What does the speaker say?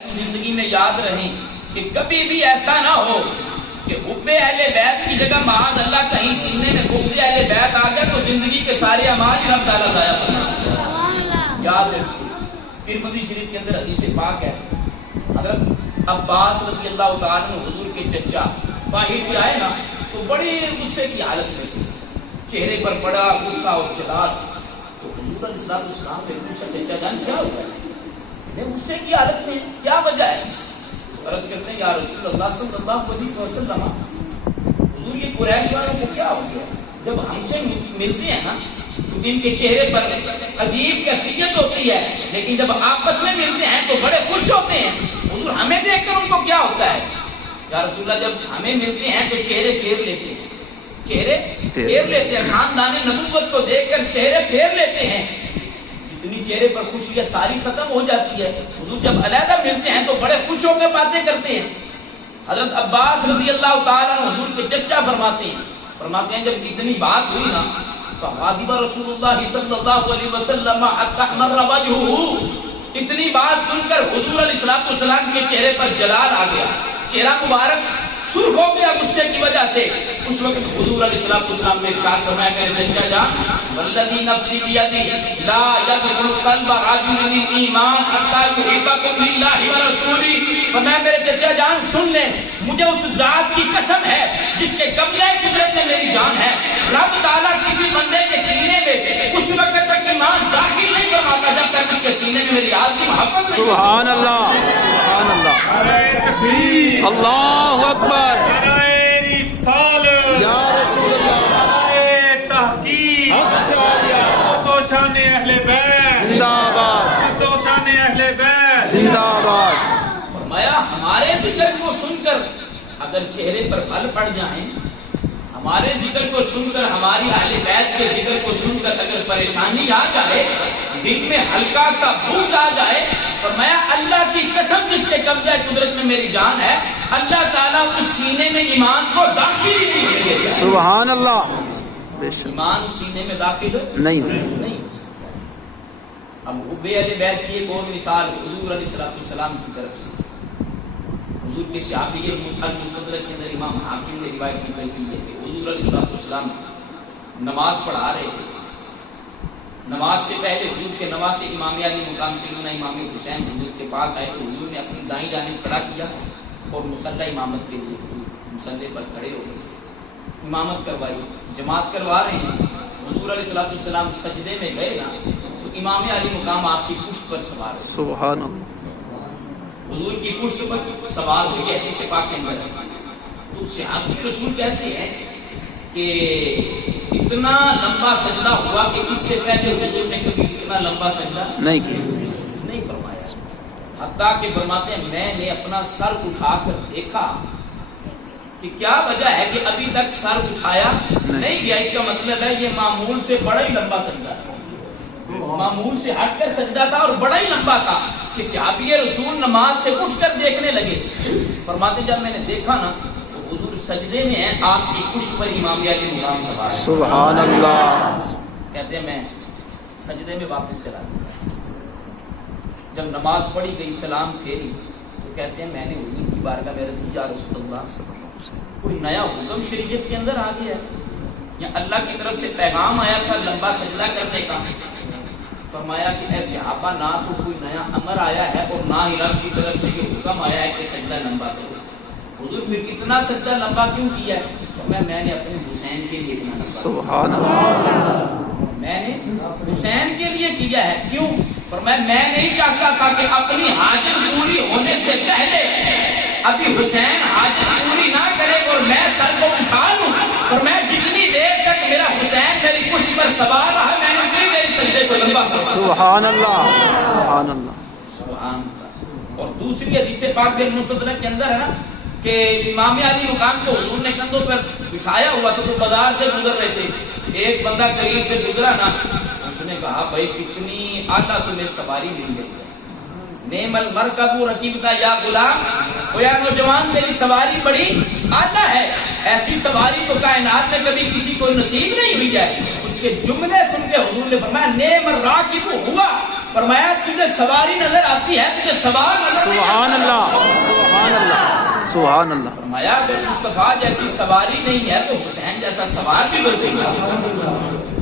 زندگی میں یاد رہیں کہ کبھی بھی ایسا نہ ہو کہ حب اہل بیت کی جگہ معاذ اللہ کہیں سینے میں بغض اہل بیت آ گیا تو زندگی کے سارے اعمال ہی رب تعالیٰ ضائع فرما۔ یاد رکھیے ترمذی شریف کے اندر حدیث پاک ہے، حضرت عباس رضی اللہ تعالیٰ عنہ حضور کے چچا باہر سے آئے نا تو بڑی غصے کی حالت میں تھے، چہرے پر بڑا غصہ اور جلال۔ تو حضور علیہ السلام سے پوچھا چچا جان کیا ہوا ہے؟ غصے کی حالت میں کیا وجہ ہے؟ عرض کرتے ہیں یا رسول اللہ صلی اللہ علیہ وسلم حضور یہ قریش والوں کو کیا ہو گیا؟ جب ہم سے ملتے ہیں نا تو ان کے چہرے پر عجیب کیفیت ہوتی ہے، لیکن جب آپس میں ملتے ہیں تو بڑے خوش ہوتے ہیں۔ حضور ہمیں دیکھ کر ان کو کیا ہوتا ہے؟ یا رسول اللہ جب ہمیں ملتے ہیں تو چہرے پھیر لیتے ہیں، چہرے پھیر لیتے ہیں، خاندان نبوت کو دیکھ کر چہرے پھیر لیتے ہیں، جتنی چہرے پر خوشی ہے ساری ختم ہو جاتی ہے۔ حضور جب علیحدہ ملتے ہیں تو بڑے خوش ہو کے باتیں کرتے ہیں۔ حضرت عباس رضی اللہ تعالیٰ عنہ حضور کے چچا فرماتے ہیں جب اتنی بات ہوئی نا فغاضب رسول اللہ صلی اللہ علیہ وسلم حتی احمر وجہہ، اتنی بات سن کر حضور علیہ السلام کے چہرے پر جلال آ گیا، چہرہ مبارک سرخ ہو گیا غصے کی وجہ سے۔ اس وقت حضور علیہ السلام نے ارشاد فرمایا میرے چچا جان والذی نفسی بیدی لا یدخل قلب رجل من ایمان حتی یحبکم للہ ورسولہ، فرمایا میرے چچا جان سن لیں، مجھے اس ذات کی قسم ہے جس کے قبضہ قدرت میں میری جان ہے، رب تعالیٰ کسی بندے کے سینے میں اس وقت تک ایمان داخل نہیں فرماتا جب تک اس کے سینے میں میری آل کی محبت نہیں۔ سبحان اللہ، سبحان اللہ، اللہ اکبر، یا رسول اللہ، تحقیق شان اہل بیت، زندہ آباد، شان اہل بیت، زندہ آباد۔ فرمایا ہمارے ذکر کو سن کر اگر چہرے پر پھل پڑ جائیں، ہمارے ذکر کو سن کر ہماری اہل بیت کے ذکر کو سن کر اگر پریشانی آ جائے، دل میں ہلکا سا بغض آ جائے، فرمایا اللہ کی قسم جس کے قبضہ قدرت میں میری جان ہے، اللہ تعالیٰ اس سینے میں ایمان کو داخل ہی نہیں ہونے دیتا۔ سبحان اللہ، بے شک ایمان سینے میں داخل نہیں ہوتا۔ نہیں ہو سکتا۔ اب حب اہل بیت کی ایک اور مثال حضور علیہ السلام کی طرف سے، حضور کے صحابی المستدرک کے اندر امام حاکم نے روایت کی ہے کہ حضور علیہ السلام نماز پڑھا رہے تھے، نماز سے پہلے حضور کے نماز سے امام علی مقام سیدنا امام حسین حضور کے پاس آئے تو حضور نے اپنی دائیں جانب کھڑا کیا اور مصلی امامت کے لیے مصلی پر کھڑے ہو گئے، امامت کروائی، جماعت کروا رہے ہیں۔ حضور علیہ السلام سجدے میں گئے نا تو امام علی مقام آپ کی پشت پر سوار ہے، سبحان اللہ، حضور کی پشت پر سوار ہو گئے، حدیث پاک کے اندر تو صحابی رسول کہتے ہیں کہ اتنا لمبا سجدہ ہوا کہ اس سے پہلے حضور نے کبھی اتنا لمبا سجدہ نہیں کیا، نہیں فرمایا، حتیٰ کہ فرماتے ہیں میں نے اپنا سر اٹھا کر دیکھا کہ کیا وجہ ہے کہ ابھی تک سر اٹھایا نہیں گیا، اس کا مطلب ہے یہ معمول سے بڑا ہی لمبا سجدہ تھا، معمول سے ہٹ کر سجدہ تھا اور بڑا ہی لمبا تھا کہ صحابی رسول نماز سے اٹھ کر دیکھنے لگے۔ فرماتے جب میں نے دیکھا نا تو حضور سجدے میں ہیں، آپ کی پشت پر امام علی مقام سوار ہے۔ سبحان اللہ، کہتے ہیں میں سجدے میں واپس چلا گیا، جب نماز پڑھی گئی سلام پھیری تو کہتے ہیں میں نے حضور کی بارگاہ میں عرض کی یا رسول اللہ کوئی نیا حکم شریعت کے اندر آ گیا ہے یا اللہ کی طرف سے پیغام آیا تھا لمبا سجدہ کرنے کا؟ فرمایا کہ اے صحابہ نہ تو کوئی نیا امر آیا ہے اور نہ ہی رب کی طرف سے یہ حکم آیا ہے کہ سجدہ لمبا کرو۔ حضور پھر اتنا سجدہ لمبا کیوں کیا ہے؟ میں نے اپنے حسین کے لیے اتنا سبحان اللہ، میں نے حسین کے لیے کیا ہے، کیوں؟ فرمایا میں نہیں چاہتا تھا کہ اپنی حاجت پوری ہونے سے پہلے ابھی حسین حاجت پوری نہ کرے اور میں سر کو اٹھا لوں، فرمایا جتنی دیر تک میرا حسین میری پشت پر سوار رہا میں نے اتنی دیر سجدے کو لمبا کرا۔ سبحان اللہ، سبحان اللہ، سبحان اللہ۔ اور دوسری حدیث پاک کے مستدرک کے اندر ہے نا کہ امام علی مقام کو حضور نے کندھوں پر بٹھایا ہوا تو بازار سے گزر رہے تھے، ایک بندہ قریب سے گزرا نا، اس نے کہا بھائی کتنی اعلیٰ تمہیں سواری مل گئی ہے، نعم المرکب رکبتا یا غلام، او یا نوجوان میری سواری بڑی اعلیٰ ہے، ایسی سواری تو کائنات میں کبھی کسی کو نصیب نہیں ہوئی ہے۔ اس کے جملے سن کے حضور نے فرمایا نعم الراکب ہوا فرمایا تجھے سواری نظر آتی ہے، تجھے سوار نظر نہیں سبحان آتا۔ اللہ سبحان اللہ سبحان اللہ فرمایا اگر مصطفیٰ جیسی سواری نہیں ہے تو حسین جیسا سوار بھی کوئی نہیں ہے۔